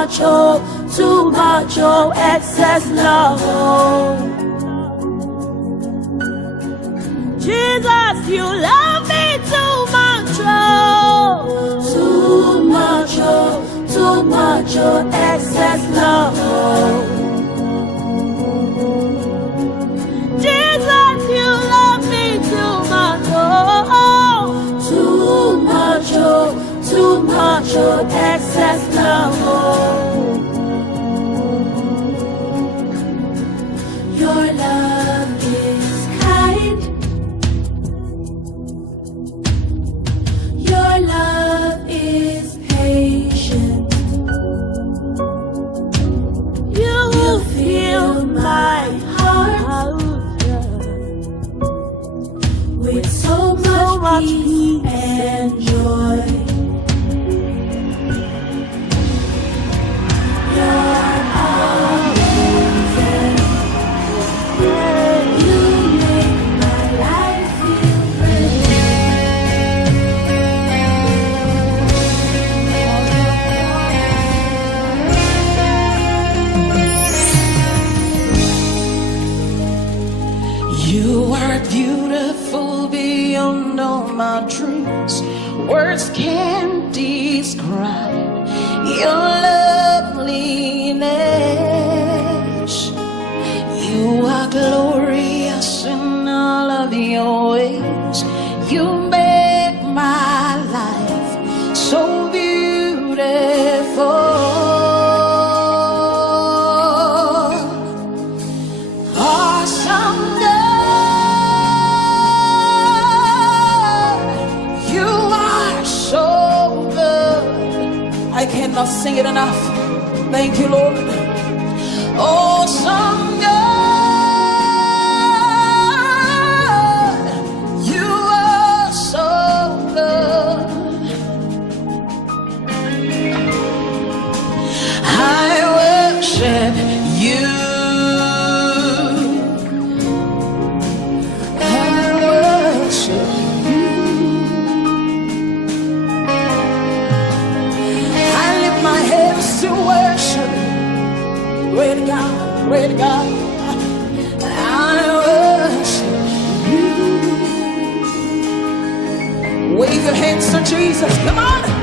much, oh, excess love. Jesus, you love me too much, oh, excess love. Jesus, you love me too much, oh, excess love. Your love is kind. Your love is patient. You fill my heart with so much peace and joy. You are beautiful beyond all my dreams. Words can't describe your loveliness. You are glorious in all of your ways. You make my life so beautiful. I cannot sing it enough. Thank you, Lord. Awesome God, you are so good. I worship you. I worship you. My hands to worship. Great God, great God, I worship you. Wave your hands to Jesus, come on.